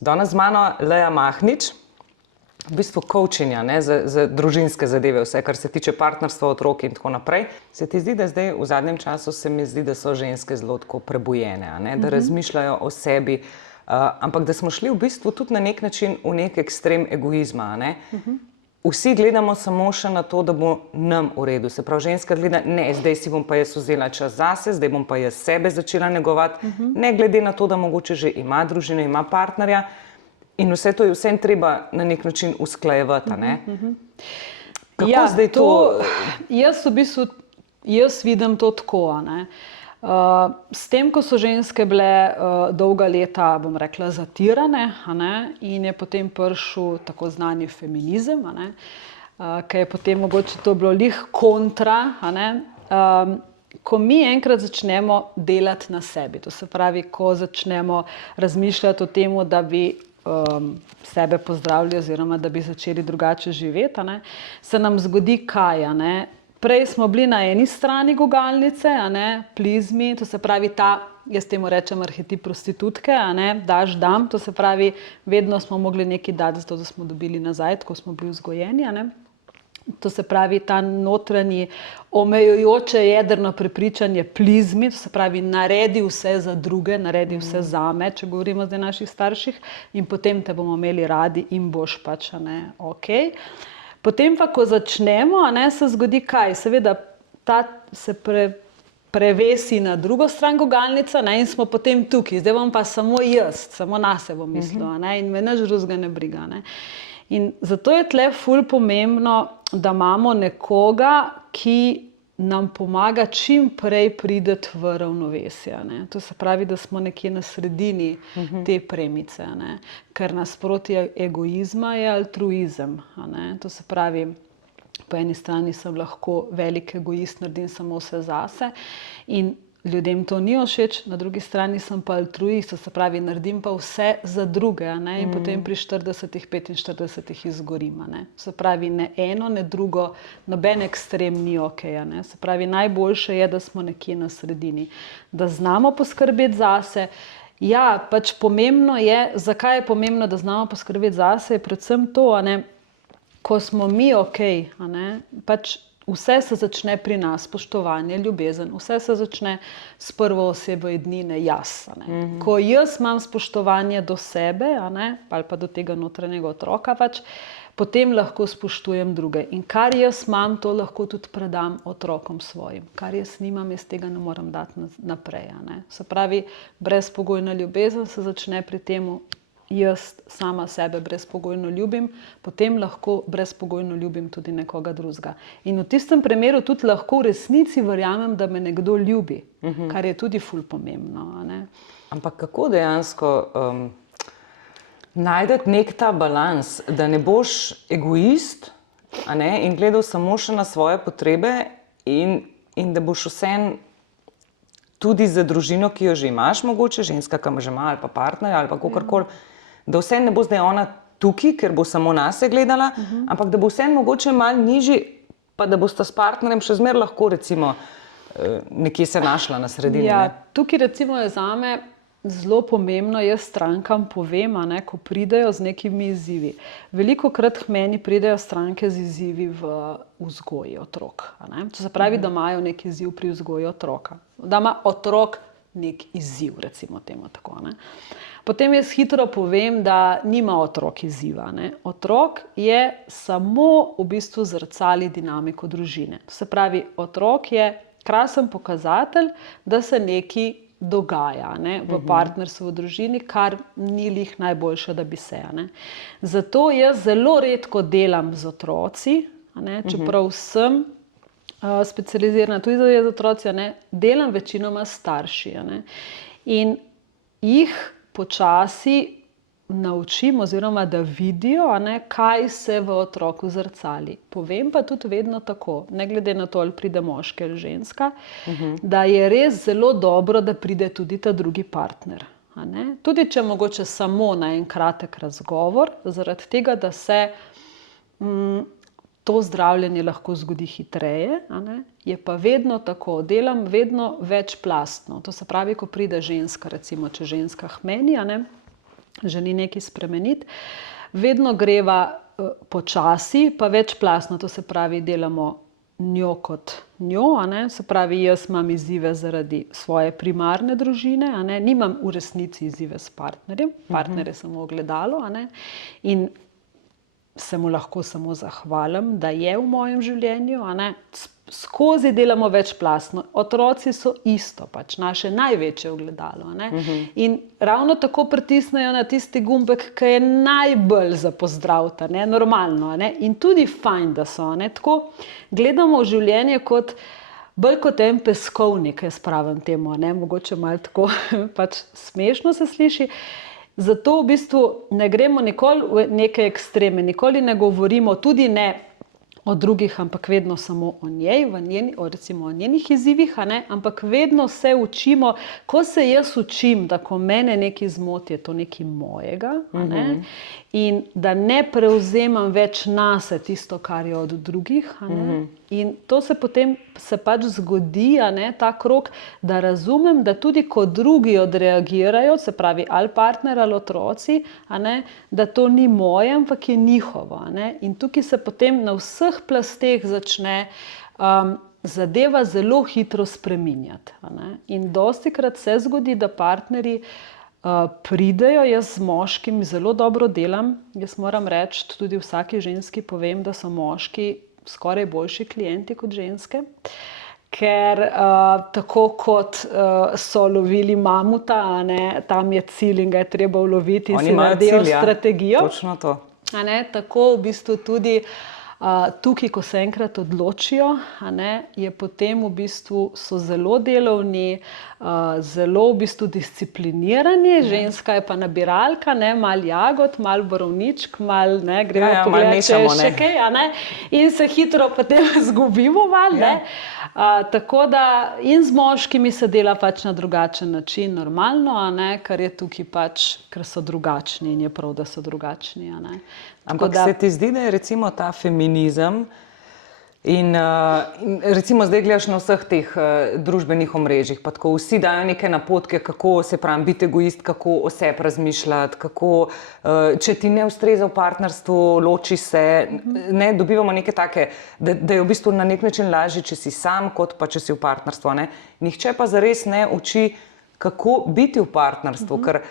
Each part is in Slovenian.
Danes z mano Leja Mahnič, v bistvu coachinja za družinske zadeve, vse, kar se tiče partnerstva, otrok in tako naprej. Se ti zdi, da zdaj v zadnjem času se mi zdi, da so ženske zelo tako prebujene, da razmišljajo o sebi, ampak da smo šli v bistvu tudi na nek način v nek ekstrem egoizma, Vsi gledamo samo še na to, da bo nam v redu. Se pravi, ženska gleda, ne, zdaj si bom pa jaz vzela čas zase, zdaj bom pa jaz sebe začela negovati, ne glede na to, da mogoče že ima družino, ima partnerja in vse to je vsem treba na nek način usklajevati, Kako zdaj to? Jaz vidim to tako, S tem, ko so ženske bile dolga leta, bom rekla, zatirane, in je potem prišel tako znani feminizem, ki je potem mogoče to bilo lih kontra, ko mi enkrat začnemo delati na sebi, to se pravi, ko začnemo razmišljati o tem, da bi sebe pozdravili oziroma da bi začeli drugače živeti, se nam zgodi kaj, Prej smo bili na eni strani gugalnice, please me, to se pravi jaz temu rečem arhetip prostitutke, daš, dam, to se pravi, vedno smo mogli nekaj dati, zato da smo dobili nazaj, ko smo bili vzgojeni, To se pravi, ta notranji omejujoče jedrno prepričanje please me, to se pravi, naredi vse za druge, naredi vse zame, če govorimo zdaj o naših starših, in potem te bomo imeli radi in boš pač, okej. Potem pa, ko začnemo, se zgodi kaj? Seveda, ta se prevesi na drugo stran gugalnice, in smo potem tukaj. Zdaj bom pa samo jaz, samo nase bom mislila, in me nič drugega ne briga, In zato je tle ful pomembno, da imamo nekoga, ki nam pomaga čim prej priti v ravnovesje, To se pravi, da smo nekje na sredini te premice, Ker nasprotje egoizma je altruizem, To se pravi, po eni strani sem lahko velik egoist, naredim samo vse zase in ljudem to ni všeč, na drugi strani sem pa altruist, to se pravi, naredim pa vse za druge, in potem pri 40, 45 izgorim, Se pravi, ne eno, ne drugo, noben ekstrem ni okej, Se pravi, najboljše je, da smo nekje na sredini, da znamo poskrbeti zase. Ja, pač pomembno je, zakaj je pomembno, da znamo poskrbeti zase, je predvsem to, ko smo mi okej, pač vse se začne pri nas, spoštovanje, ljubezen, vse se začne s prvo osebo ednine, jaz. Ko jaz imam spoštovanje do sebe, ali pa do tega notranjega otroka, potem lahko spoštujem druge. In kar jaz imam, to lahko tudi predam otrokom svojim. Kar jaz nimam, jaz tega ne morem dati naprej. Se pravi, brezpogojna ljubezen se začne pri tem, jaz sama sebe brezpogojno ljubim, potem lahko brezpogojno ljubim tudi nekoga drugega. In v tistem primeru tudi lahko v resnici verjamem, da me nekdo ljubi, kar je tudi ful pomembno. Ampak kako dejansko najti nek ta balans, da ne boš egoist, in gledal samo še na svoje potrebe in da boš vseeno tudi za družino, ki jo že imaš, mogoče ženska, ki že ima ali pa partnerja ali pa kakorkoli, da vseeno ne bo zdaj ona tukaj, ker bo samo nase gledala, ampak da bo vseeno mogoče malo nižji, pa da bosta s partnerjem še zmeraj lahko recimo nekje se našla na sredini. Ja, tukaj recimo je zame zelo pomembno, jaz strankam povem, ko pridejo z nekimi izzivi. Velikokrat k meni pridejo stranke z izzivi v vzgoji otrok. To se pravi, da imajo nek izziv pri vzgoji otroka. Da ima otrok nek izziv, recimo temu tako. Potem jaz hitro povem, da nima otrok izziva. Otrok je samo v bistvu zrcali dinamiko družine. To se pravi, otrok je krasen pokazatelj, da se nekaj dogaja v partnerstvu, v družini, kar ni lih najboljše, da bi se. Zato jaz zelo redko delam z otroci, čeprav sem specializirana tudi z otroci, delam večinoma s starši. In jih počasi naučim oziroma da vidijo, kaj se v otroku zrcali. Povem pa tudi vedno tako, ne glede na to, ali pride moški ali ženska, da je res zelo dobro, da pride tudi ta drugi partner. Tudi če mogoče samo na en kratek razgovor, zaradi tega, da se to zdravljenje lahko zgodi hitreje, je pa vedno tako, delam vedno večplastno. To se pravi, ko pride ženska, recimo, če ženska k meni, želi nekaj spremeniti, vedno greva počasi, pa večplastno, to se pravi, delamo njo kot njo, a ne? Se pravi, jaz imam izzive zaradi svoje primarne družine, a ne? Nimam v resnici izzive s partnerjem, partner je samo ogledalo, a ne? In se mu lahko samo zahvalim, da je v mojem življenju, a ne? Skozi delamo večplastno. Otroci so isto, pač naše največje ogledalo, a ne? In ravno tako pritisnejo na tisti gumbek, ki je najbolj za pozdraviti, a ne? Normalno, a ne? In tudi fajn, da so, a ne? Tako gledamo v življenje kot bolj kot en peskovnik, jaz pravim temu, a ne? Mogoče malo tako pač smešno se sliši. Zato v bistvu ne gremo nikoli v neke ekstreme, nikoli ne govorimo, tudi ne o drugih, ampak vedno samo o njej, recimo o njenih izzivih, a ne? Ampak vedno se učimo, ko se jaz učim, da ko mene nekaj zmoti, je to nekaj mojega, a ne? In da ne prevzemam več nase tisto, kar je od drugih, a ne? In to se potem pač zgodi, a ne, ta krog, da razumem, da tudi ko drugi odreagirajo, se pravi ali partner ali otroci, a ne, da to ni moje, ampak je njihovo, a ne. In tukaj se potem na vseh plasteh začne zadeva zelo hitro spreminjati, a ne. In dostikrat se zgodi, da partnerji pridejo, jaz z moškimi zelo dobro delam, jaz moram reči, tudi vsaki ženski povem, da so moški skoraj boljši klienti kot ženske, ker tako kot so lovili mamuta, a ne, tam je cilj in ga je treba uloviti in si naredijo strategijo. Točno to. A ne, tako v bistvu tudi tukaj, ko se enkrat odločijo, a ne, je potem v bistvu so zelo delovni, zelo v bistvu disciplinirani, ženska je pa nabiralka, ne, malo jagod, malo borovničk, malo, ne, gremo pogledati, če je še kaj, a ne, in se hitro potem zgubimo malo, ne. Tako da in z moškimi se dela pač na drugačen način, normalno, a ne, ker je tukaj pač, ker so drugačni in je prav, da so drugačni, a ne. Ampak se ti zdi, da je recimo ta feminizem in recimo zdaj gledaš na vseh teh družbenih omrežjih, pa tako vsi dajo neke napotke, kako se pravi biti egoist, kako o sebi razmišljati, kako če ti ne ustreza v partnerstvu, loči se, ne, dobivamo neke take, da je v bistvu na nek način lažje, če si sam, kot pa če si v partnerstvu, ne. Nihče pa zares ne uči, kako biti v partnerstvu, ker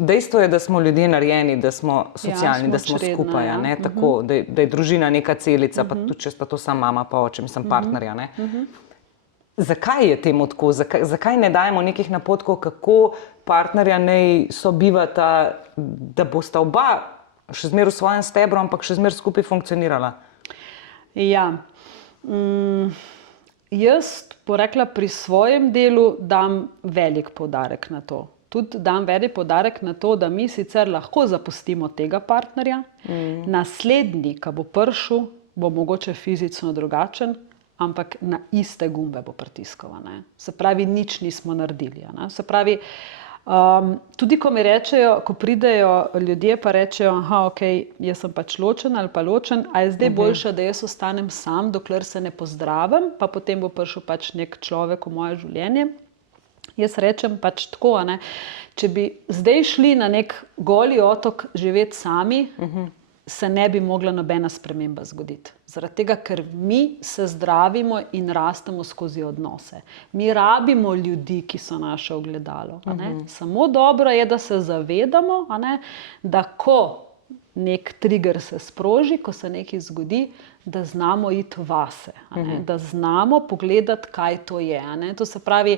dejstvo je, da smo ljudje narejeni, da smo socialni, da smo skupaj, ne, tako, da je družina neka celica, pa tudi če sta to sama mama pa oče, mislim partnerja, ne. Zakaj je temu tako? Zakaj ne dajemo nekih napotkov, kako partnerja naj sobivata, da bosta oba še zmeraj v svojem stebru, ampak še zmeraj skupaj funkcionirala? Ja, jaz, porekla, pri svojem delu dam velik poudarek na to. Tudi dam velik poudarek na to, da mi sicer lahko zapustimo tega partnerja, naslednji, ki bo prišel, bo mogoče fizično drugačen, ampak na iste gumbe bo pritiskal, ne. Se pravi, nič nismo naredili, ne. Se pravi, tudi ko mi rečejo, ko pridejo ljudje pa rečejo, okej, jaz sem pač ločen ali pa ločen, a je zdaj boljše, da jaz ostanem sam, dokler se ne pozdravim, pa potem bo prišel pač nek človek v moje življenje. Jaz rečem pač tako, a ne, če bi zdaj šli na nek goli otok živeti sami, se ne bi mogla nobena sprememba zgoditi. Zaradi tega, ker mi se zdravimo in rastemo skozi odnose. Mi rabimo ljudi, ki so naše ogledalo, a ne. Samo dobro je, da se zavedamo, a ne, da ko nek trigger se sproži, ko se nekaj zgodi, da znamo iti vase, a ne, da znamo pogledati, kaj to je, a ne. To se pravi,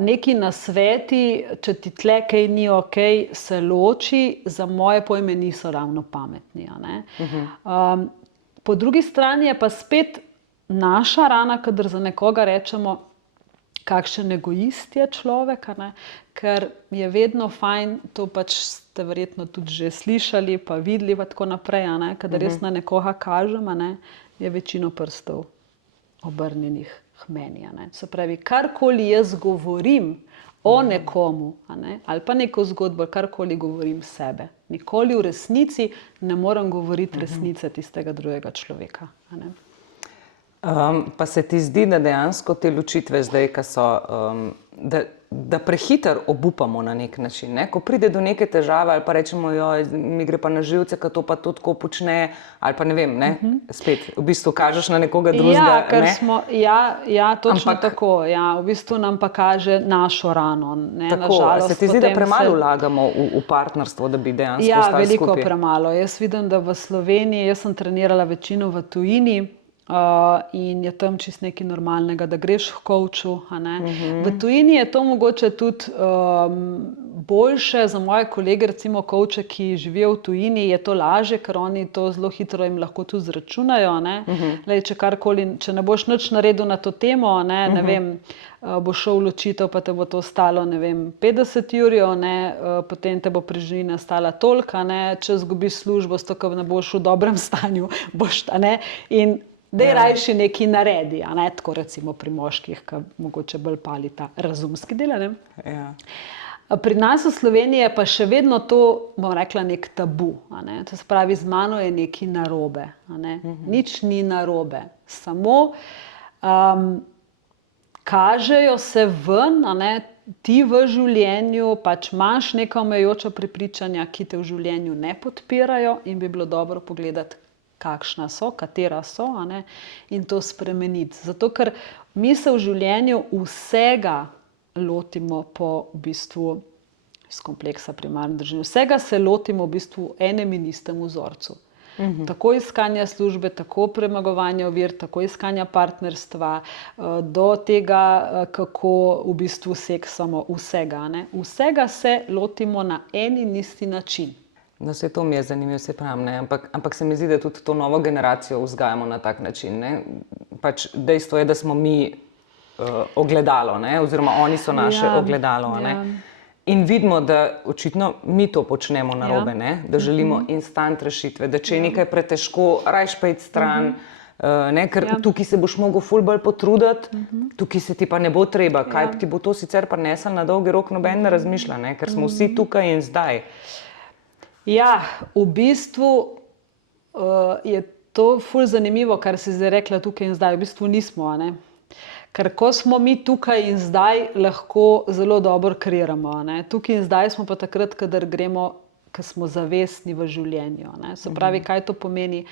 neki nasveti, če ti tle kaj ni okej, se loči, za moje pojme niso ravno pametni, a ne. Po drugi strani je pa spet naša rana, kadar za nekoga rečemo, kakšen egoist je človek, a ne, ker je vedno fajn, to pač ste verjetno tudi že slišali, pa videli, pa tako naprej, a ne, kadar res na nekoga kažem, a ne, je večino prstov obrnjenih k meni, a ne. Se pravi, karkoli jaz govorim o nekomu, a ne, ali pa neko zgodbo, karkoli govorim sebe, nikoli v resnici ne morem govoriti resnice tistega drugega človeka, a ne. Pa se ti zdi, da dejansko te ločitve zdaj, ki so, da da prehiter obupamo na nek način. Ne? Ko pride do neke težave ali pa rečemo, joj, mi gre pa na živce, ker to pa to tako počne, ali pa ne vem, ne? Spet v bistvu kažeš na nekoga drugega. Ja, ker ne? smo, točno tako. Ja, v bistvu nam pa kaže našo rano. Ne, Tako, nažalost, se ti zdi, da potem premalo vlagamo v partnerstvo, da bi dejansko Ja, ostali veliko skupaj? premalo. Jaz vidim, da v Sloveniji, jaz sem trenirala večino v tujini, in je tam čisto nekaj normalnega, da greš k coachu. V tujini je to mogoče tudi boljše za moje kolege, recimo coache, ki živijo v tujini, je to lažje, ker oni to zelo hitro jim lahko tudi zračunajo. Lej, če ne boš nič naredil na to temo, ne vem, boš šel v ločitev, pa te bo to stalo, ne vem, 50 jurjev, potem te bo preživnina stala toliko, če zgubiš službo, ker ne boš v dobrem stanju, in daj rajši nekaj naredi, tako recimo pri moških, ki mogoče bolj pali ta razumski del. Ja. Pri nas v Sloveniji je pa še vedno to, bom rekla, nek tabu. To se pravi, z mano je nekaj narobe. Nič ni narobe. Samo kažejo se ven, ti v življenju pač imaš neka omejujoča prepričanja, ki te v življenju ne podpirajo, in bi bilo dobro pogledati, kakšna so, katera so, in to spremeniti. Zato, ker mi se v življenju vsega lotimo po v bistvu iz kompleksa primarne družine. Vsega se lotimo v bistvu enem in istem vzorcu. Tako iskanja službe, tako premagovanja ovir, tako iskanja partnerstva, do tega, kako v bistvu seksamo, vsega. Vsega se lotimo na en in isti način. No, vse to mi je zanimivo, se pravim, ampak se mi zdi, da tudi to novo generacijo vzgajamo na tak način. Pač dejstvo je, da smo mi ogledalo, oziroma oni so naše ogledalo. In vidimo, da očitno mi to počnemo narobe, da želimo instant rešitve, da če je nekaj pretežko, rajš pa iti stran, ker tukaj se boš mogel ful bolj potruditi, tukaj se ti pa ne bo treba, kaj ti bo to sicer prineslo na dolgi rok, noben ne razmišlja, ker smo vsi tukaj in zdaj. Ja, v bistvu je to ful zanimivo, kar si zdaj rekla tukaj in zdaj. V bistvu nismo, ker ko smo mi tukaj in zdaj, lahko zelo dobro kreiramo. Tukaj in zdaj smo pa takrat, kadar gremo, ko smo zavestni v življenju. Se pravi, kaj to pomeni?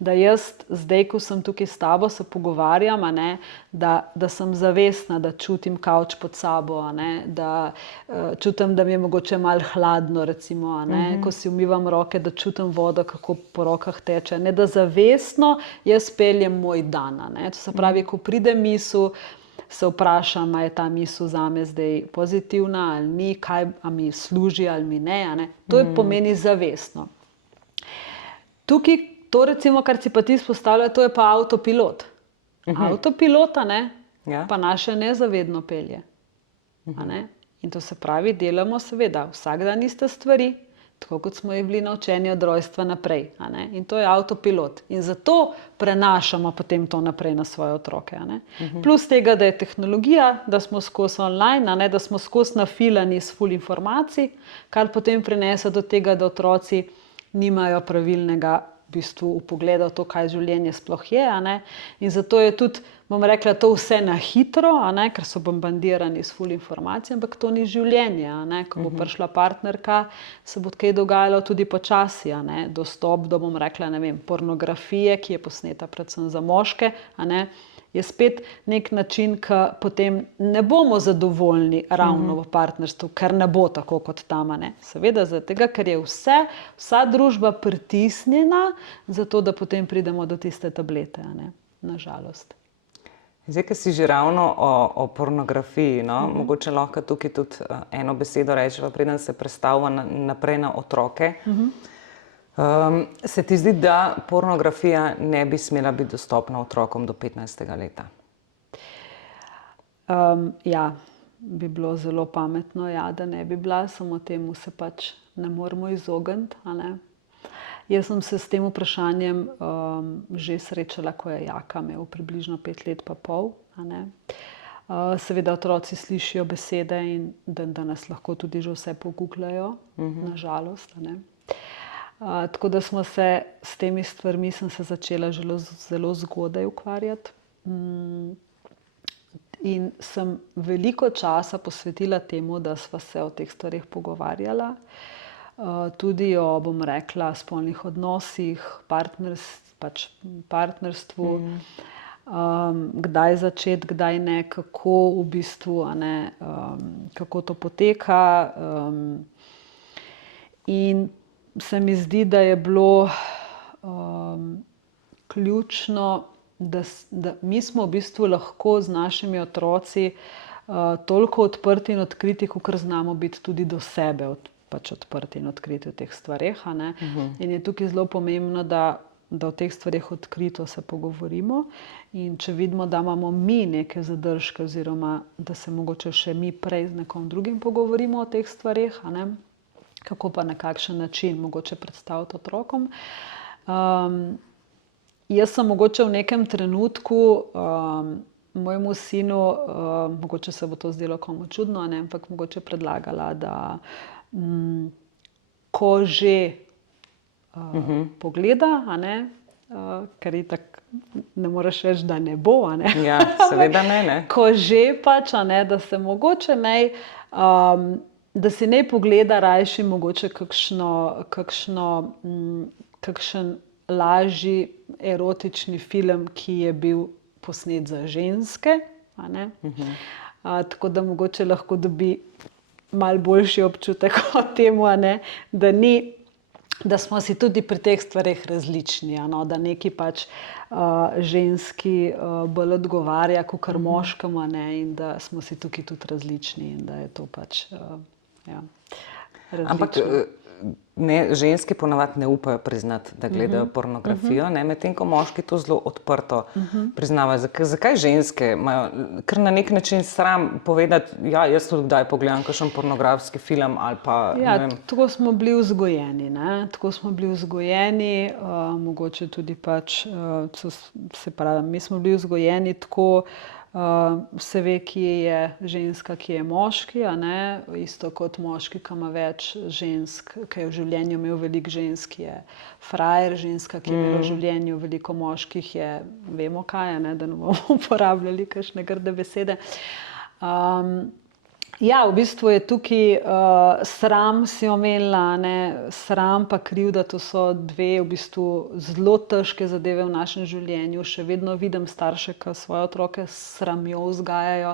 Da jaz zdaj, ko sem tukaj s tabo, se pogovarjam, da sem zavestna, da čutim kavč pod sabo, da čutim, da mi je mogoče malo hladno, recimo, ko si umivam roke, da čutim vodo, kako po rokah teče, da zavestno jaz peljem moj dan. To se pravi, ko pride misel, se vprašam, ali je ta misel zame zdaj pozitivna ali ni, ali mi služi ali mi ne. To pomeni zavestno. Tukaj, to recimo, kar si pa ti izpostavlja, to je pa avtopilot. Avtopilota, pa naše nezavedno pelje. In to se pravi, delamo seveda vsak dan iste stvari, tako kot smo jih bili naučeni od rojstva naprej. In to je avtopilot. In zato prenašamo potem to naprej na svoje otroke. Plus tega, da je tehnologija, da smo skozi online, da smo skozi nafilani s ful informacij, kar potem prinese do tega, da otroci nimajo pravilnega v bistvu vpogleda v to, kaj življenje sploh je. In zato je tudi, bom rekla, to vse na hitro, ker so bombardirani s ful informacij, ampak to ni življenje. Ko bo prišla partnerka, se bo kaj dogajalo tudi počasi. Dostop do, bom rekla, ne vem, pornografije, ki je posneta predvsem za moške, je spet nek način, ki potem ne bomo zadovoljni ravno v partnerstvu, ker ne bo tako kot tam. Seveda, zato, ker je vsa družba pritisnjena, zato da potem pridemo do tiste tablete, nažalost. Zdaj, ko si že ravno o pornografiji, mogoče lahko tukaj tudi eno besedo rečeva, preden se prestavimo naprej na otroke. Se ti zdi, da pornografija ne bi smela biti dostopna otrokom do 15. leta? Ja, bi bilo zelo pametno, da ne bi bila, samo temu se pač ne moremo izogniti. Jaz sem se s tem vprašanjem že srečala, ko je Jaka imel približno 5 let pa pol. Seveda otroci slišijo besede in danes lahko tudi že vse poguglajo, nažalost. Tako da smo se s temi stvarmi sem se začela zelo zgodaj ukvarjati. In sem veliko časa posvetila temu, da sva se o teh stvarih pogovarjala. Tudi o, bom rekla, spolnih odnosih, partnerstvu, kdaj začeti, kdaj ne, kako v bistvu, a ne, kako to poteka. In se mi zdi, da je bilo ključno, da mi smo v bistvu lahko z našimi otroci toliko odprti in odkriti, kakor znamo biti tudi do sebe odprti in odkriti v teh stvareh. In je tukaj zelo pomembno, da o teh stvareh odkrito se pogovorimo. In če vidimo, da imamo mi neke zadržke oziroma da se mogoče še mi prej z nekom drugim pogovorimo o teh stvareh, kako pa na kakšen način mogoče predstaviti otrokom. Jaz sem mogoče v nekem trenutku mojemu sinu, mogoče se bo to zdelo komu čudno, ampak mogoče predlagala, da ko že pogleda, ker itak ne moreš reči, da ne bo. Ja, seveda ne. Ko že pač, da se mogoče naj, da si naj pogleda rajši mogoče kakšen lažji erotični film, ki je bil posnet za ženske. Tako da mogoče lahko dobi malo boljši občutek o tem, da smo si tudi pri teh stvareh različni, da neki pač ženski bolj odgovarja kakor moškemu, in da smo si tukaj tudi različni in da je to pač različno. Ampak ženske ponavadi ne upajo priznati, da gledajo pornografijo, medtem ko moški to zelo odprto priznavajo. Zakaj ženske imajo kar na nek način sram povedati, ja, jaz tudi kdaj pogledam kakšen pornografski film ali pa ne vem. Tako smo bili vzgojeni, mogoče tudi pač, se pravi, mi smo bili vzgojeni tako, se ve, kje je ženska, kje je moški, isto kot moški, ki ima več žensk, ki je v življenju imel veliko žensk, je frajer, ženska, ki je imela v življenju veliko moških, je, vemo kaj, da ne bomo uporabljali kakšne grde besede. Ja, v bistvu je tukaj sram, si omenila, sram pa krivda, to so dve v bistvu zelo težke zadeve v našem življenju. Še vedno vidim starše, ki svoje otroke s sramjo vzgajajo.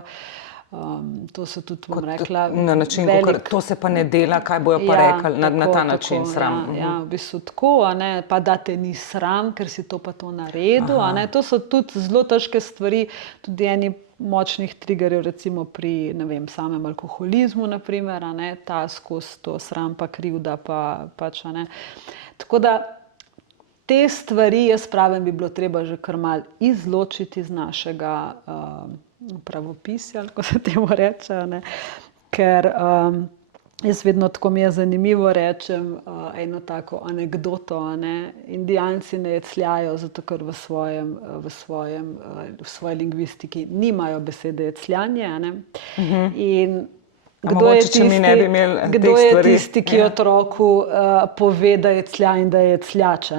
To so tudi, bom rekla, na način, to se pa ne dela, kaj bojo pa rekli, na ta način sram. Ja, v bistvu tako, pa da te ni sram, ker si to pa to naredil. To so tudi zelo težke stvari, tudi eni močnih triggerjev, recimo pri, ne vem, samem alkoholizmu, naprimer, ta skozi to sram pa krivda pač, Tako da te stvari, jaz pravim, bi bilo treba že kar malo izločiti iz našega pravopisja, ko se temu reče, ker jaz vedno tako mi je zanimivo rečem eno tako anekdoto, Indijanci ne jecljajo, zato ker v svoji lingvistiki nimajo besede jecljanje, in kdo je tisti, ki otroku pove, da jeclja in da je jecljač,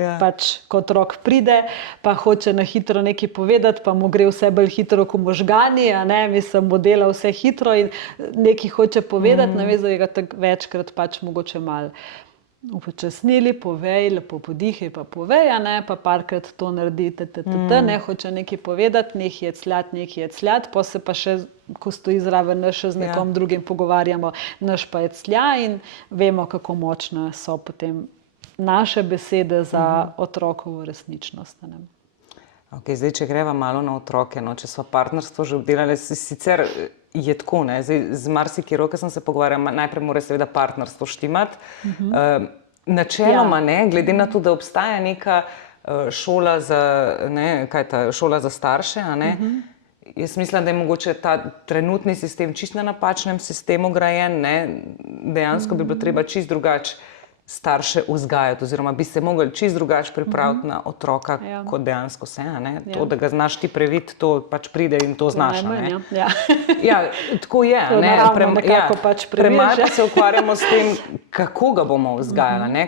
Pač, ko otrok pride, pa hoče na hitro nekaj povedati, pa mu gre vse bolj hitro kot možgani, mislim, bo delal vse hitro in nekaj hoče povedati, namesto da ga tako večkrat pač mogoče malo upočasnili, povej, lepo podihaj pa povej, pa parkrat to naredi, hoče nekaj povedati, nekaj jecljati, pa se pa še, ko stoji zraven nas, še z nekom drugim pogovarjamo, naš pa jeclja in vemo, kako močne so potem naše besede za otrokovo resničnost. Okay, zdaj, če greva malo na otroke, če smo partnerstvo že obdelali, sicer je tako, zdaj, z marsikiro, ki sem se pogovarjala, najprej mora seveda partnerstvo štimati. Načeloma, glede na to, da obstaja neka šola za, šola za starše, jaz mislim, da je mogoče ta trenutni sistem čist na napačnem sistemu grajen, dejansko bi bilo treba čist drugače starše vzgajati, oziroma bi se mogli čisto drugače pripraviti na otroka, kot dejansko se. To, da ga znaš ti previti, to pač pride in to znaš. Ja, tako je. Premalo se ukvarjamo s tem, kako ga bomo vzgajali,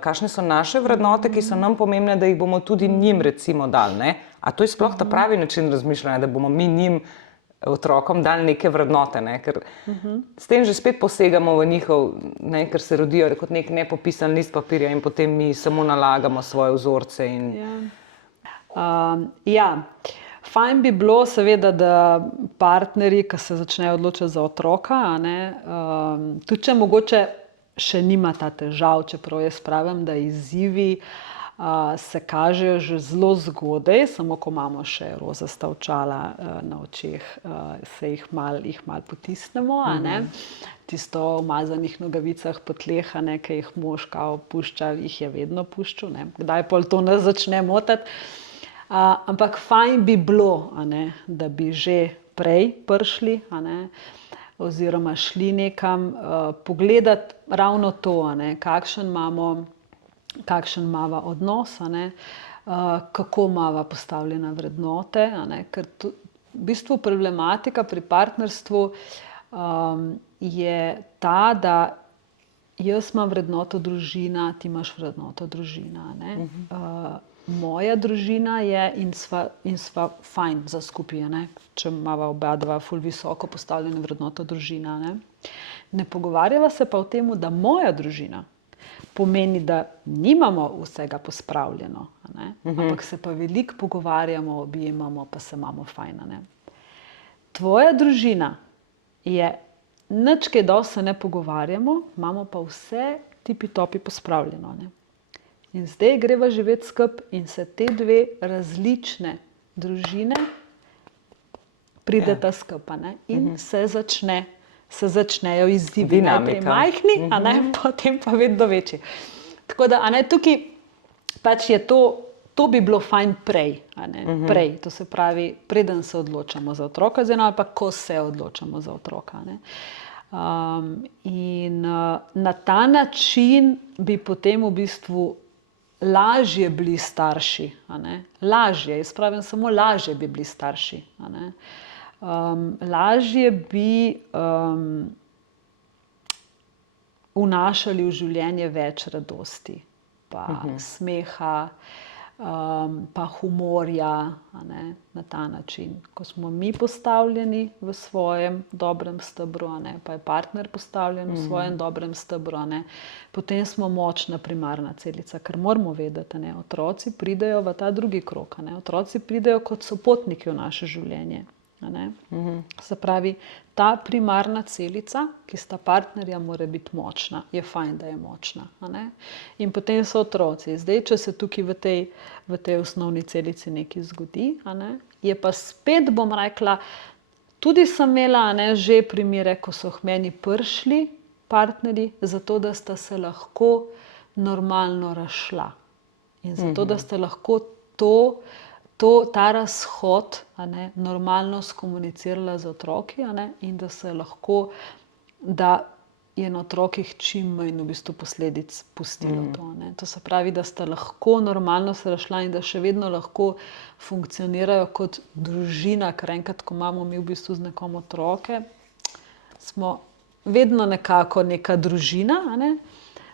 kakšne so naše vrednote, ki so nam pomembne, da jih bomo tudi njim recimo dali. A to je sploh ta pravi način razmišljanja, da bomo mi njim otrokom dali neke vrednote, ker s tem že spet posegamo v njihov, ker se rodijo kot nek nepopisan list papirja in potem mi samo nalagamo svoje vzorce. Fajn bi bilo seveda, da partnerji, ki se začnejo odločati za otroka, tudi če mogoče še nimata težav, čeprav jaz pravim, da izzivi se kažejo že zelo zgodaj, samo ko imamo še rozasta očala na očeh, se jih malo potisnemo, tisto v umazanih nogavicah po tleh, ki jih mož kao pušča, jih je vedno puščal, kdaj pol to nas začne motiti. Ampak fajn bi bilo, da bi že prej prišli, oziroma šli nekam pogledati ravno to, kakšen imava odnos, kako imava postavljene vrednote, ker v bistvu problematika pri partnerstvu je ta, da jaz imam vrednoto družina, ti imaš vrednoto družina. Moja družina je in sva fajn za skupaj, če imava oba dva ful visoko postavljene vrednoto družina. Ne pogovarjava se pa o tem, da moja družina pomeni, da nimamo vsega pospravljeno, ampak se pa veliko pogovarjamo, objemamo, pa se imamo fajn. Tvoja družina je nič kaj dosti se ne pogovarjamo, imamo pa vse tipi-topi pospravljeno. In zdaj greva živeti skupaj in se te dve različne družine prideta skupaj in se začnejo izzivi. Najprej majhni, potem pa vedno večji. Tako da tukaj pač je to bi bilo fajn prej. Prej, to se pravi, preden se odločamo za otroka, ali pa ko se odločamo za otroka. In na ta način bi potem v bistvu lažje bili starši. Lažje, jaz pravim samo lažje bi bili starši. Lažje bi vnašali v življenje več radosti, pa smeha, pa humorja, na ta način. Ko smo mi postavljeni v svojem dobrem stebru, pa je partner postavljen v svojem dobrem stebru, potem smo močna primarna celica, ker moramo vedeti, otroci pridejo v ta drugi krog, otroci pridejo kot sopotniki v naše življenje. Se pravi, ta primarna celica, ki sta partnerja, mora biti močna. Je fajn, da je močna. In potem so otroci. Zdaj, če se tukaj v tej osnovni celici nekaj zgodi, je pa spet, bom rekla, tudi sem imela že primere, ko so k meni prišli partnerji, zato da sta se lahko normalno razšla. In zato da sta lahko ta razhod normalno skomunicirala z otroki, in da se lahko, da je na otrokih čim manj v bistvu posledic pustilo to. To se pravi, da sta lahko normalno se razšla in da še vedno lahko funkcionirajo kot družina, ker enkrat, ko imamo mi v bistvu z nekom otroke, smo vedno nekako neka družina,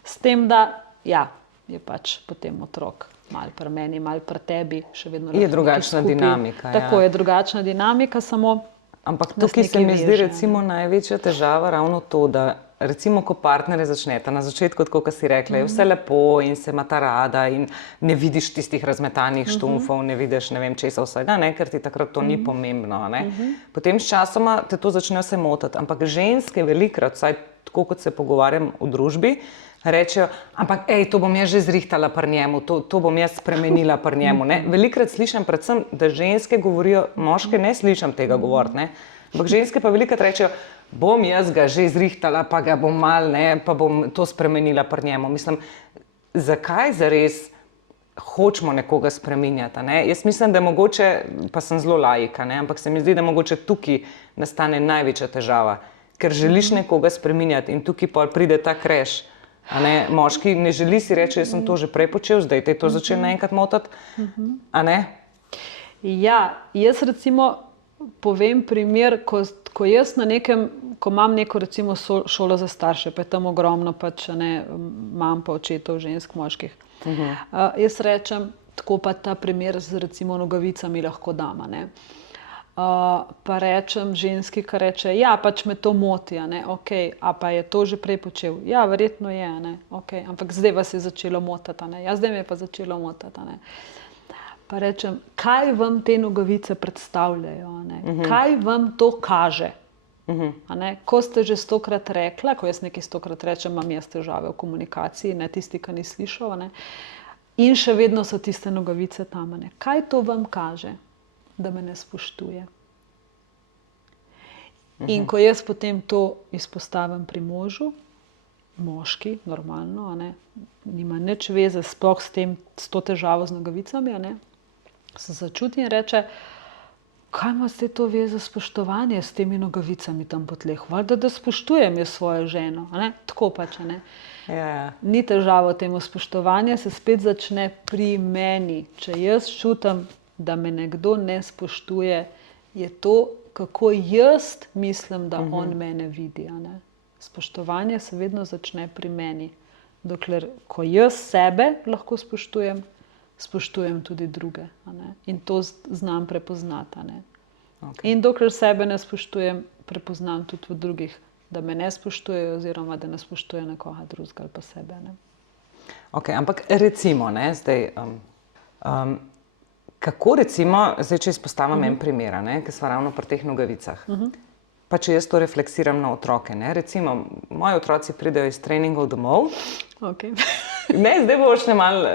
s tem, da je pač potem otrok malo pri meni, malo pri tebi, še vedno je drugačna dinamika. Tako je drugačna dinamika, samo ampak tukaj se mi zdi recimo največja težava ravno to, da recimo, ko partnerje začneta, na začetku, tako kot si rekla, je vse lepo in se imata rada in ne vidiš tistih razmetanih štumfov, ne vidiš ne vem česa vsega, ker ti takrat to ni pomembno. Potem s časoma te to začne se motiti, ampak ženske velikrat, vsaj tako kot se pogovarjam v družbi, rečejo, ampak to bom jaz že zrihtala pri njemu, to bom jaz spremenila pri njemu. Velikrat slišim predvsem, da ženske govorijo, moške ne slišim tega govoriti, ampak ženske pa velikrat rečejo, bom jaz ga že zrihtala, pa ga bom mal, pa bom to spremenila pri njemu. Mislim, zakaj zares hočemo nekoga spreminjati? Jaz mislim, da mogoče, pa sem zelo laika, ampak se mi zdi, da mogoče tukaj nastane največja težava, ker želiš nekoga spreminjati in tukaj pol pride ta crash. A ne, moški ne želi si reči, jaz sem to že prej počel, zdaj te to začel naenkrat motiti. A ne? Ja, jaz recimo povem primer, ko jaz ko imam neko recimo šolo za starše, pa je tam ogromno pač, mam pa očetov, žensk, moških. Jaz rečem, tako pa ta primer z recimo nogavicami lahko dam, ne. Pa rečem ženski, ki reče, ja, pač me to moti, okej, a pa je to že prej počel? Ja, verjetno je, okej, ampak zdaj vas je začelo motiti, ja, zdaj me je pa začelo motiti, Pa rečem, kaj vam te nogavice predstavljajo, kaj vam to kaže? Ko ste že 100-krat rekla, ko jaz nekaj 100-krat rečem, imam jaz težave v komunikaciji, tisti, ki ni slišal, in še vedno so tiste nogavice tam, kaj to vam kaže? Da me ne spoštuje. In ko jaz potem to izpostavim pri možu, moški, normalno, nima nič veze sploh s to težavo z nogavicami, se začuti in reče, kaj ima zdaj to veze spoštovanje s temi nogavicami tam po tleh? Valjda, da spoštujem jaz svojo ženo, tako pač, Ja. Ni težava v tem, spoštovanje se spet začne pri meni. Če jaz čutim, da me nekdo ne spoštuje, je to, kako jaz mislim, da on mene vidi. Spoštovanje se vedno začne pri meni. Dokler, ko jaz sebe lahko spoštujem, spoštujem tudi druge. In to znam prepoznati. Okay. In dokler sebe ne spoštujem, prepoznam tudi v drugih, da me ne spoštujejo oziroma da ne spoštuje nekoga drugega ali pa sebe. Okay, ampak recimo, zdaj... Kako recimo, zdaj če izpostavim en primer, ki smo ravno pri teh nogavicah, pa če jaz to refleksiram na otroke, recimo, moji otroci pridejo iz treningov domov, Okay. Zdaj boš malo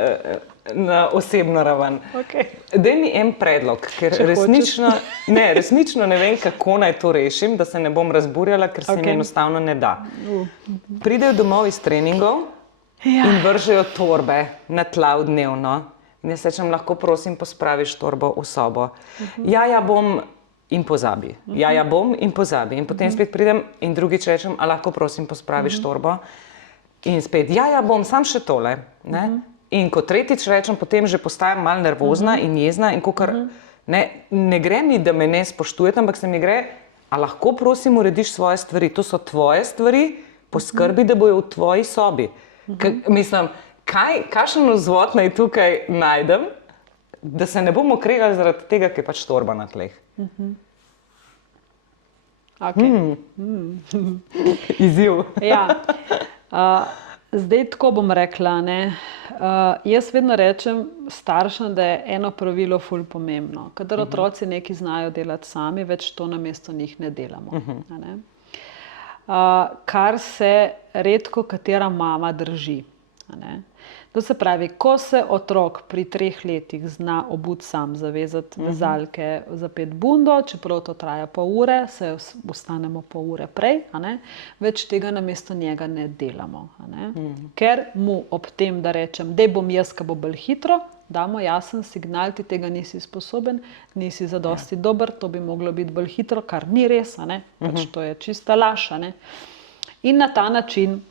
na osebno raven. Okay. Daj mi en predlog, ker resnično ne vem, kako naj to rešim, da se ne bom razburjala, ker se mi enostavno ne da. Pridejo domov iz treningov in vržejo torbe na tla dnevno. In jaz rečem, lahko prosim pospraviš torbo v sobo. Ja bom in pozabi. Ja bom in pozabi. In potem spet pridem in drugič rečem, a lahko prosim pospraviš torbo. In spet, ja bom, sam še tole. In ko tretjič rečem, potem že postajam malo nervozna in jezna. In ne gre mi, da me ne spoštujete, ampak se mi gre, a lahko prosim urediš svoje stvari. To so tvoje stvari, poskrbi, da bojo v tvoji sobi. Mislim, kakšen vzvod naj tukaj najdem, da se ne bomo kregali zaradi tega, ker je pač torba na tleh. Okay. Izziv. Ja. Zdaj tako bom rekla, jaz vedno rečem staršem, da je eno pravilo ful pomembno. Kadar otroci nekaj znajo delati sami, več to namesto njih ne delamo. Kar se redko katera mama drži. To se pravi, ko se otrok pri 3 letih zna obuti sam, zavezati vezalke, zapeti bundo, čeprav to traja pol ure, se vstanemo pol ure prej, več tega namesto njega ne delamo. Ker mu ob tem, da rečem, daj bom jaz, ki bo bolj hitro, damo jasen signal, ti tega nisi sposoben, nisi zadosti dober, to bi moglo biti bolj hitro, kar ni res, pač to je čista laž. In na ta način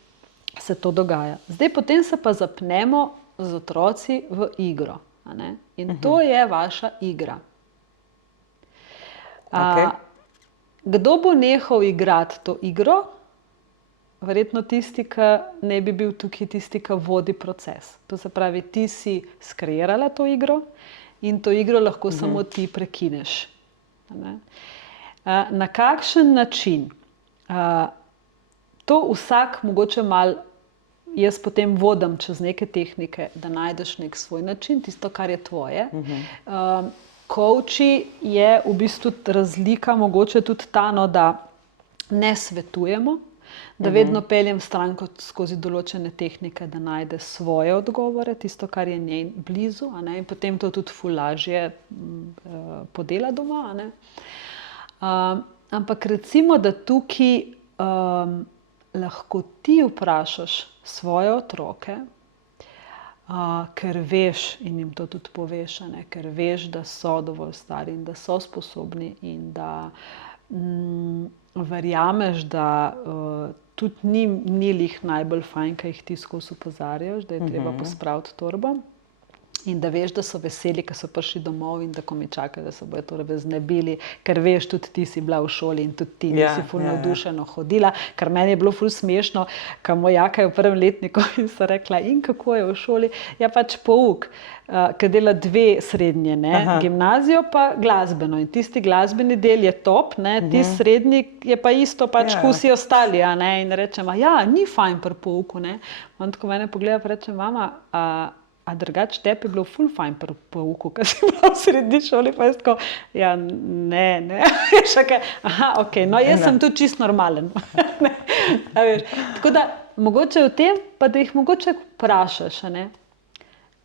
se to dogaja. Zdaj potem se pa zapnemo z otroci v igro. In to je vaša igra. Kdo bo nehal igrati to igro? Verjetno tisti, ki ne bi bil tukaj tisti, ki vodi proces. To se pravi, ti si skreirala to igro in to igro lahko samo ti prekineš. Na kakšen način? To vsak mogoče malo, jaz potem vodim čez neke tehnike, da najdeš nek svoj način, tisto, kar je tvoje. Coachi je v bistvu razlika, mogoče tudi ta, da ne svetujemo, da vedno peljem stranko skozi določene tehnike, da najde svoje odgovore, tisto, kar je njej blizu, in potem to tudi ful lažje podela doma. Ampak recimo, da tukaj lahko ti vprašaš svoje otroke, ker veš in jim to tudi poveš, ker veš, da so dovolj stari in da so sposobni in da verjameš, da tudi ni lih najbolj fajn, kaj jih ti skozi opozarjaš, da je treba pospraviti torbo. In da veš, da so veseli, ko so prišli domov in da ko mi čakajo, da se bojo torbe znebili, ker veš, tudi ti si bila v šoli in tudi ti nisi ful navdušeno hodila, ker meni je bilo ful smešno, ko moj jaka je v prvem letniku in so rekla, in kako je v šoli? Ja, pač pouk, ker dela 2 srednje, ne? Gimnazijo pa glasbeno in tisti glasbeni del je top, ne? Tisti srednji je pa isto pač kot vsi ostali, a ne? In rečem, ja, ni fajn pri pouku, ne? On tako mene pogleda pa reče, mama, a drugače tebi je bilo ful fajn pri pouku, ko si bila v srednji šoli, pa jaz tako, ja, ne, aha, ok, no jaz sem tu čist normalen. Tako da, mogoče v tem, pa da jih mogoče vprašaš, ne,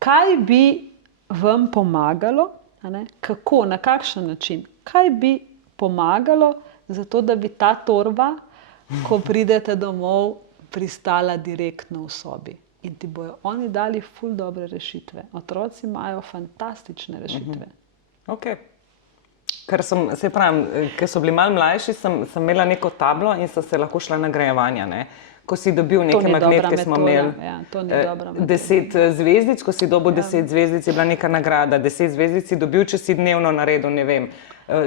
kaj bi vam pomagalo, ne, kako, na kakšen način, kaj bi pomagalo za to, da bi ta torba, ko pridete domov, pristala direktno v sobi. In ti bojo oni dali ful dobre rešitve. Otroci imajo fantastične rešitve. Ok. Ker so bili malo mlajši, sem imela neko tablo in so se lahko šla nagrajevanja, ne. Ko si dobil neke magnetke, smo imeli ja, to ni dobra metoda. 10 zvezdic, ko si dobil 10 zvezdic, je bila neka nagrada, 10 zvezdic si dobil, če si dnevno naredil, ne vem,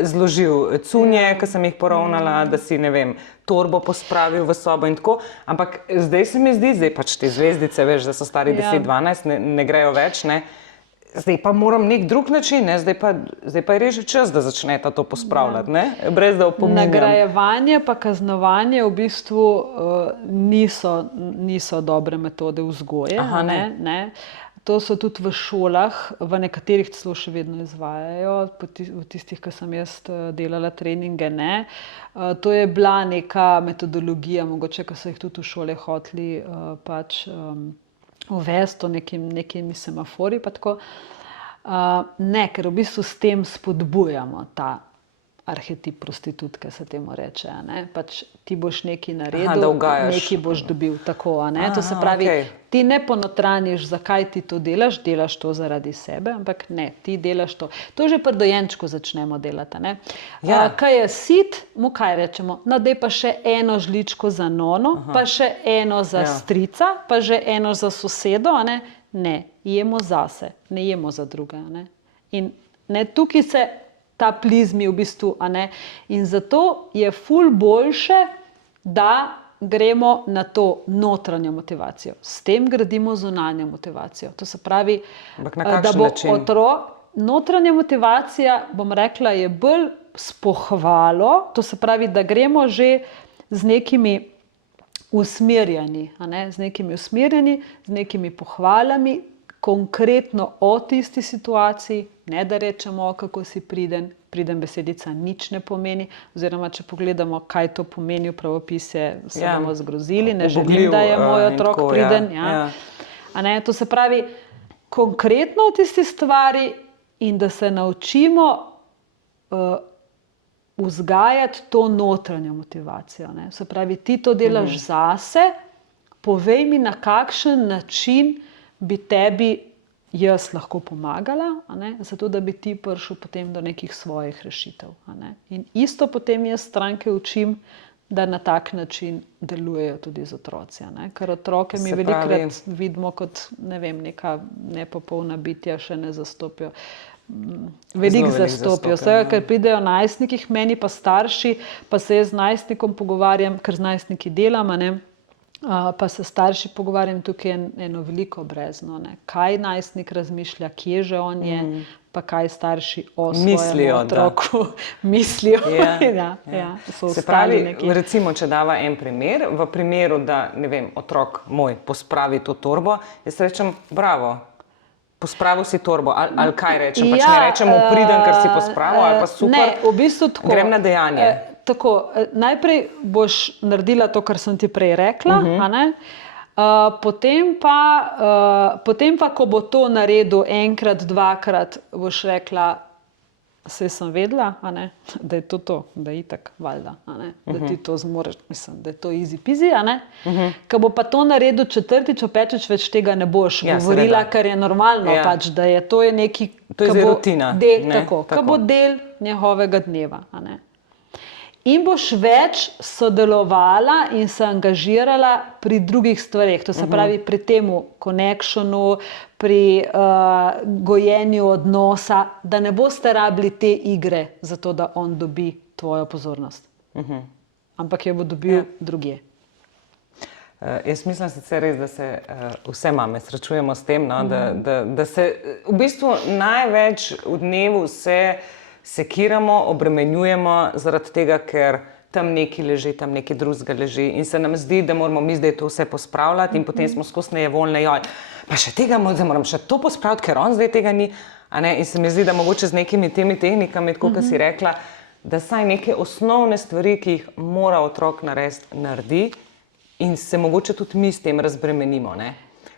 zložil cunje, ki sem jih poravnala, da si, ne vem, torbo pospravil v sobo in tako, ampak zdaj se mi zdi, zdaj pač te zvezdice, veš, da so stari 10-12, ne grejo več, ne. Zdaj pa moram nek drug način, ne? Zdaj pa je res že čas, da začneta to pospravljati, ne? Brez da opominjam. Nagrajevanje pa kaznovanje v bistvu niso dobre metode vzgoje. Aha, ne? To so tudi v šolah, v nekaterih celo še vedno izvajajo, v tistih, ki sem jaz delala treninge, ne. To je bila neka metodologija, mogoče, ki so jih tudi v šole hoteli pač uvesti to nekimi semafori pa tako. Ne, ker v bistvu s tem spodbujamo ta arhetip prostitutke, se temu reče, ne. Pač ti boš nekaj naredil, nekaj boš dobil, tako, a ne. To se pravi, ti ne ponotranjiš, zakaj ti to delaš to zaradi sebe, ampak ne, ti delaš to. To že pri dojenčku začnemo delati, ne. Kaj je sit, mu kaj rečemo? No, daj pa še eno žličko za nono, pa še eno za strica, pa že eno za sosedo, a ne. Ne, jemo zase, ne jemo za druge, a ne. In ne, tukaj se ta plizmi v bistvu, a ne. In zato je ful boljše, da gremo na to notranjo motivacijo. S tem gradimo zunanjo motivacijo. To se pravi, da bo otrok, notranja motivacija, bom rekla, je bolj s pohvalo, to se pravi, da gremo že z nekimi usmerjeni, a ne, z nekimi pohvalami, konkretno o tisti situaciji, ne da rečemo, kako si priden besedica nič ne pomeni, oziroma če pogledamo, kaj to pomeni v pravopisje, se bomo zgrozili, ne želim, da je moj otrok priden. A ne, to se pravi, konkretno o tisti stvari in da se naučimo vzgajati to notranjo motivacijo. Ne. Se pravi, ti to delaš zase, povej mi, na kakšen način bi tebi jaz lahko pomagala, a ne, zato da bi ti prišel potem do nekih svojih rešitev. A ne. In isto potem jaz stranke učim, da na tak način delujejo tudi z otroci. A ne. Ker otroke mi velikokrat vidimo kot, ne vem, neka nepopolna bitja, še ne zastopijo. Veliko zastopijo. Vsega, ker pridejo najstniki k meni, pa starši, pa se jaz z najstnikom pogovarjam, ker z najstniki delam, a ne. Pa se starši pogovarjam, tukaj eno veliko brezno, ne. Kaj najstnik razmišlja, kje že on je, pa kaj starši o svojem otroku mislijo. Se pravi, recimo, če dava en primer, v primeru, da, ne vem, otrok moj pospravi to torbo, jaz rečem, bravo, pospravil si torbo, ali kaj rečem, pač ne rečemo priden, ker si pospravil, ali pa super, ne, v bistvu tako, grem na dejanje. Tako, najprej boš naredila to, kar sem ti prej rekla, a ne? Potem pa, ko bo to naredil enkrat, dvakrat, boš rekla, saj sem vedela, a ne, da je to, da je itak, valjda, a ne, da ti to zmoreš, mislim, da je to easy peasy, a ne. Ko bo pa to naredil četrtič, petič, več tega ne boš govorila, ker je normalno pač, da je to nekaj, to je rutina. Tako, ko bo del njegovega dneva, a ne. in boš več sodelovala in se angažirala pri drugih stvareh. To se pravi pri temu connectionu, pri gojenju odnosa, da ne boste rabili te igre za to, da on dobi tvojo pozornost. Ampak jo bo dobil drugje. Jaz mislim sicer res, da se vse mame srečujemo s tem, no, da se v bistvu največ v dnevu se sekiramo, obremenjujemo zaradi tega, ker tam nekaj leži, tam nekaj drugega leži in se nam zdi, da moramo mi zdaj to vse pospravljati in potem smo skozi nejevoljne, pa še tega moram še to pospraviti, ker on zdaj tega ni. A ne? In se mi zdi, da mogoče z nekimi temi tehnikami, tako kot si rekla, da saj neke osnovne stvari, ki jih mora otrok narediti, naredi in se mogoče tudi mi s tem razbremenimo. Ne?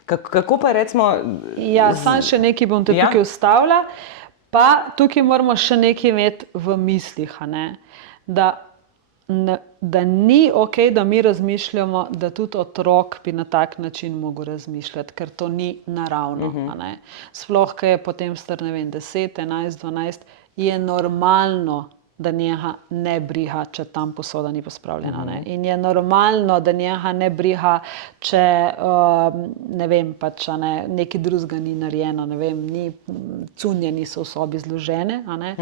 Kako pa recimo... Ja, samo še nekaj bom te tukaj ustavila. Pa tukaj moramo še nekaj imeti v mislih, a ne? Da ni ok, da mi razmišljamo, da tudi otrok bi na tak način mogel razmišljati, ker to ni naravno. A ne? Sploh, ko je potem star, ne vem, 10, 11, 12, je normalno, da njega ne briga, če tam posoda ni pospravljena. Ne? In je normalno, da njega ne briga, če ne vem, pač, a ne, nekaj drugega ni narejeno, ne vem, cunje niso v sobi zložene, a ne?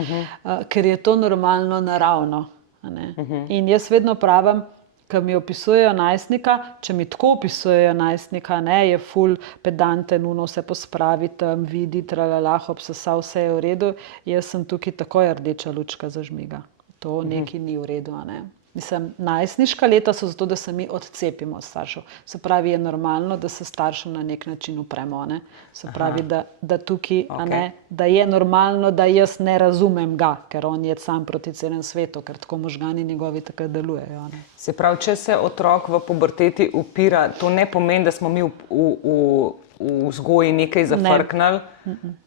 Ker je to normalno naravno. A ne? In jaz vedno pravim, ko mi opisujejo najstnika, če mi tako opisujejo najstnika, ne, je ful pedanten, vse pospravi tam, vidi, tralala, obsesal, vse je v redu, jaz sem tukaj takoj rdeča lučka zažmiga. To nekaj ni v redu, a ne. Mislim, najstniška leta so zato, da se mi odcepimo od staršev. Se pravi, je normalno, da se staršem na nek način upremo, ne. Se pravi, da tukaj, a ne, da je normalno, da jaz ne razumem ga, ker on je sam proti celem svetu, ker tako možgani njegovi tako delujejo, ne. Se pravi, če se otrok v puberteti upira, to ne pomeni, da smo mi v vzgoji nekaj zafrknili,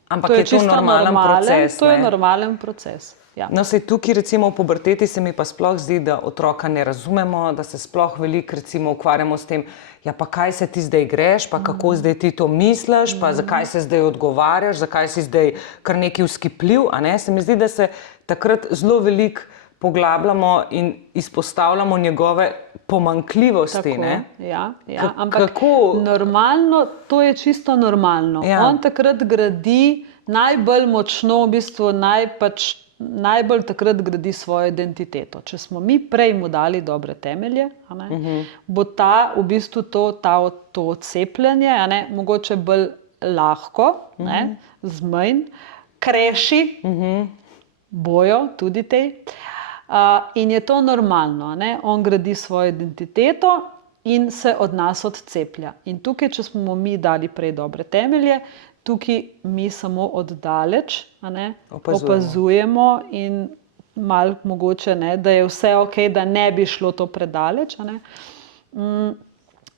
ampak je to normalen proces. To je normalen proces. Ja. No, sej tukaj recimo v puberteti se mi pa sploh zdi, da otroka ne razumemo, da se sploh veliko recimo ukvarjamo s tem, ja pa kaj se ti zdaj greš, pa kako zdaj ti to misliš, pa zakaj se zdaj odgovarjaš, zakaj si zdaj kar nekaj vzkipljiv, a ne? Se mi zdi, da se takrat zelo veliko poglabljamo in izpostavljamo njegove pomanjkljivosti. Tako, ne? Ja, ampak normalno, to je čisto normalno. Ja. On takrat gradi najbolj močno, v bistvu najbolj takrat gradi svojo identiteto. Če smo mi prej mu dali dobre temelje, a ne, bo v bistvu to odcepljanje, a ne, mogoče bolj lahko, ne, z manj, kreši, bojo tudi tej. In je to normalno, a ne, on gradi svojo identiteto in se od nas odceplja. In tukaj, če smo mi dali prej dobre temelje, tukaj mi samo oddaleč, a ne, opazujemo in malo mogoče, ne, da je vse ok, da ne bi šlo to predaleč. A ne.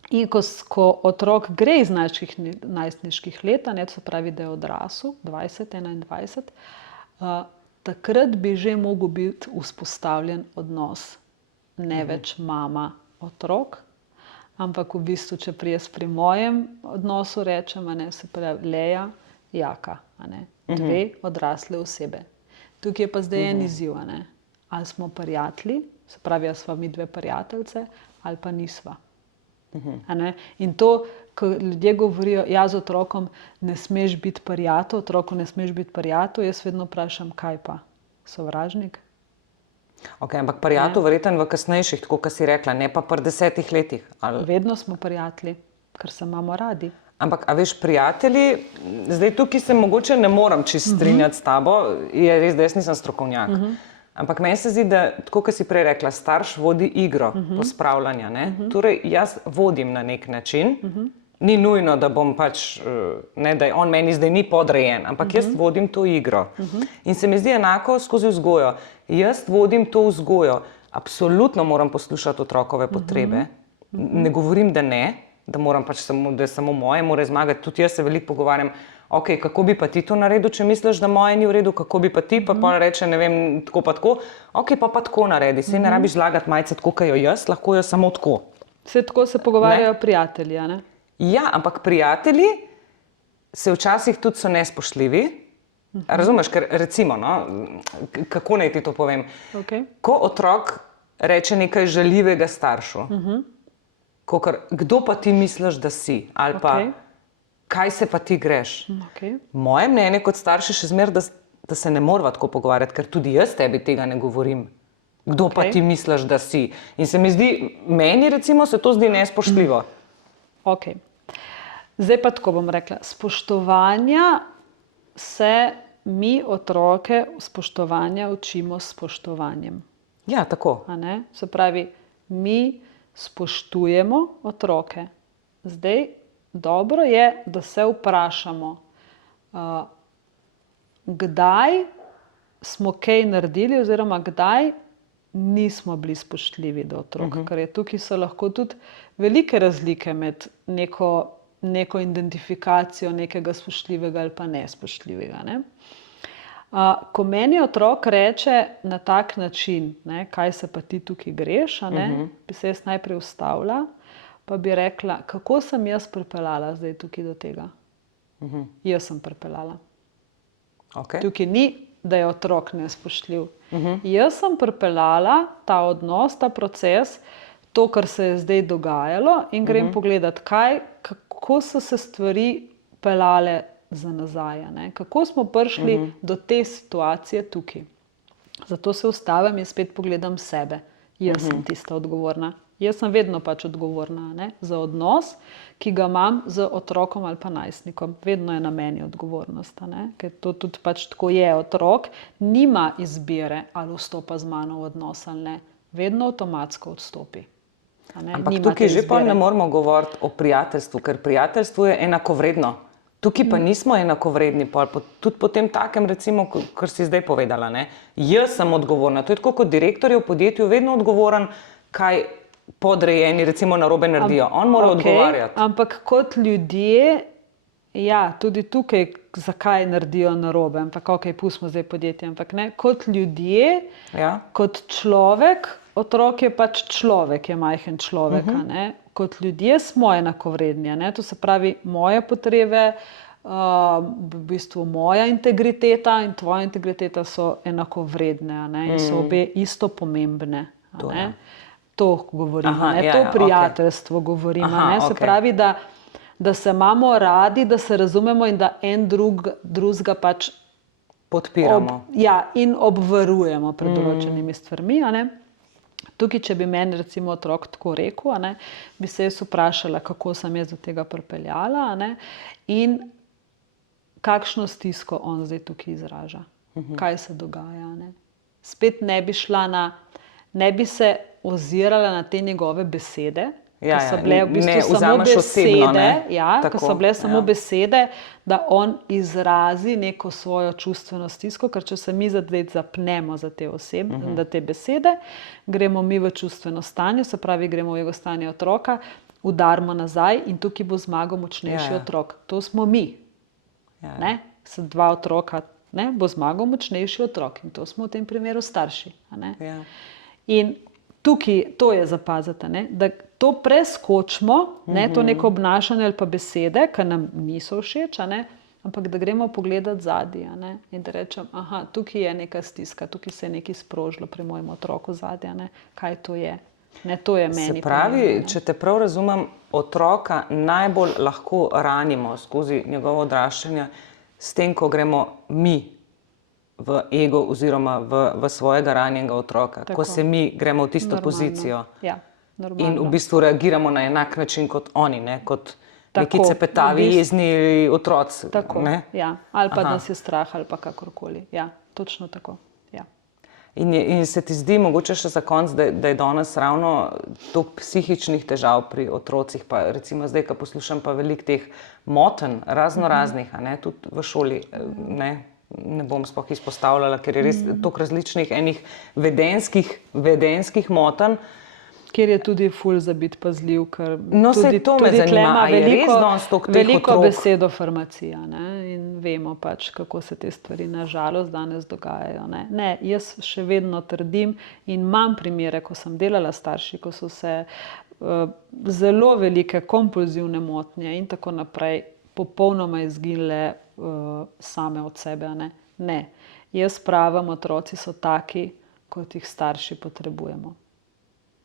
In ko otrok gre iz najstniških let, ne, se pravi, da je odrasel, 20, 21, takrat bi že mogel biti vzpostavljen odnos, ne več mama, otrok, ampak v bistvu, če jaz pri mojem odnosu rečem, a ne, se pravi Leja, Jaka, a ne, dve odrasle osebe. Tukaj je pa zdaj en izziv, a ne, ali smo prijatelji, se pravi, ali sva mi dve prijateljice, ali pa nisva. A ne? In to, ko ljudje govorijo, ja, z otrokom ne smeš biti prijatelj, otroku ne smeš biti prijatelj, jaz vedno vprašam, kaj pa, sovražnik? Ok, ampak prijatelj verjetno v kasnejših, tako kot si rekla, ne pa pri 10 letih. Ali... Vedno smo prijatelji, ker se imamo radi. Ampak, a veš, prijatelji, zdaj tukaj se mogoče ne moram čisto strinjati s tabo, je res, da jaz nisem strokovnjak. Ampak meni se zdi, da, tako kot si prej rekla, starš vodi igro pospravljanja, ne? Torej, jaz vodim na nek način, ni nujno, da bom pač, ne, da on meni zdaj ni podrejen, ampak jaz vodim to igro. In se mi zdi enako skozi vzgojo. Jaz vodim to vzgojo. Absolutno moram poslušati otrokove potrebe. Ne govorim, da ne, da moram pač da je samo moje, mora zmagati. Tudi jaz se veliko pogovarjam, ok, kako bi pa ti to naredil, če misliš, da moje ni v redu, kako bi pa ti, pa pol reče, ne vem, tako pa tako. Ok, pa tako naredi, saj ne rabiš zlagati majice tako, kot jo jaz, lahko jo samo tako. Vse tako se pogovarjajo prijatelji, a ne? Ja, ampak prijatelji se včasih tudi so nespoštljivi. Razumeš, ker recimo, no, kako naj ti to povem? Okay. Ko otrok reče nekaj žaljivega staršu. Kakor, kdo pa ti misliš, da si? Ali pa, kaj se pa ti greš? Moje mnenje kot starši še zmeraj, da se ne morava tako pogovarjati, ker tudi jaz tebi tega ne govorim. Kdo pa ti misliš, da si? In se mi zdi, meni recimo se to zdi nespoštljivo. Zdaj pa tako bom rekla. Spoštovanja se mi otroke spoštovanja učimo s spoštovanjem. Ja, tako. Se pravi, mi spoštujemo otroke. Zdaj, dobro je, da se vprašamo, kdaj smo kaj naredili oziroma kdaj nismo bili spoštljivi do otrok. Ker je tukaj so lahko tudi velike razlike med neko identifikacijo nekega spoštljivega ali pa nespoštljivega. Ne? Ko meni otrok reče na tak način, ne, kaj se pa ti tukaj greš, bi se jaz najprej ustavila, pa bi rekla, kako sem jaz pripeljala zdaj tukaj do tega. Jaz sem pripeljala. Tukaj ni, da je otrok nespoštljiv. Jaz sem pripeljala ta odnos, ta proces, to, kar se je zdaj dogajalo in grem pogledat, kako so se stvari peljale za nazaj. Ne? Kako smo prišli do te situacije tukaj. Zato se ustavim in spet pogledam sebe. Jaz sem tista odgovorna. Jaz sem vedno pač odgovorna, ne? Za odnos, ki ga imam z otrokom ali pa najstnikom. Vedno je na meni odgovornost. Ne? Ker to tudi pač tako je. Otrok nima izbire, ali vstopa z mano v odnos ali ne. Vedno avtomatsko odstopi. Ampak tukaj že pa ne moramo govoriti o prijateljstvu, ker prijateljstvo je enakovredno. Tukaj pa nismo enakovredni, tudi po tem takem, recimo, kar si zdaj povedala. Ne? Jaz sem odgovorna. To je tako, kot direktor je v podjetju vedno odgovoren, kaj podrejeni recimo narobe naredijo. On mora odgovarjati. Ampak kot ljudje, ja, tudi tukaj, zakaj naredijo narobe, ampak pustimo zdaj podjetje, ampak ne, kot ljudje, kot človek, otrok je pač človek, je majhen človek, ne. Kot ljudje smo enakovredni, ne. To se pravi, moje potrebe, v bistvu moja integriteta in tvoja integriteta so enakovredne, ne, in so obe isto pomembne, ne. To govorimo, to prijateljstvo govorimo, ne. Se pravi, da se imamo radi, da se razumemo in da en drugega pač podpiramo. In obvarujemo pred določenimi stvarmi, ne. Tukaj, če bi meni recimo otrok tako rekel, ne, bi se jaz vprašala, kako sem jaz do tega pripeljala, ne, in kakšno stisko on zdaj tukaj izraža. Kaj se dogaja, ne. Spet ne bi šla ne bi se ozirala na te njegove besede, ki so bile v bistvu samo besede, ki so bile samo besede, da on izrazi neko svojo čustveno stisko, ker če se mi zdaj zapnemo za te osebe, da te besede, gremo mi v čustveno stanje, se pravi, gremo v jego stanje otroka, udarimo nazaj in tukaj bo zmagal močnejši otrok. To smo mi. Ne? So dva otroka, ne? Bo zmagal močnejši otrok in to smo v tem primeru starši. Ne? In tukaj to je zapaziti, ne? Da to preskočimo, ne, to neko obnašanje ali pa besede, ki nam niso všeč, ne, ampak da gremo pogledati zadje, ne, in da rečem, tukaj je neka stiska, tukaj se je nekaj sprožilo pri mojem otroku zadje, ne, kaj to je. Ne, to je meni. Se pravi, če te prav razumem, otroka najbolj lahko ranimo skozi njegovo odraščanje s tem, ko gremo mi v ego oziroma v svojega ranjenega otroka, ko se mi gremo v tisto pozicijo. In v bistvu reagiramo na enak način kot oni, ne? Kot neki cepetavi, jezni otroci. Tako, ja. Ali pa nas je strah, ali pa kakorkoli. Ja, točno tako. Ja. In se ti zdi, mogoče še za konec, da je danes ravno toliko psihičnih težav pri otrocih, pa recimo zdaj, ko poslušam pa veliko teh motenj, raznoraznih, tudi v šoli, ne bom sploh izpostavljala, ker je res toliko različnih enih vedenjskih motenj, kjer je tudi ful za biti pazljiv, ker tudi tle ima veliko besedofarmacija, ne, in vemo pač, kako se te stvari na žalost danes dogajajo, ne. Ne, jaz še vedno trdim in imam primere, ko sem delala starši, ko so se zelo velike kompulzivne motnje in tako naprej popolnoma izginile same od sebe, ne. Ne, jaz pravim, otroci so taki, kot jih starši potrebujemo.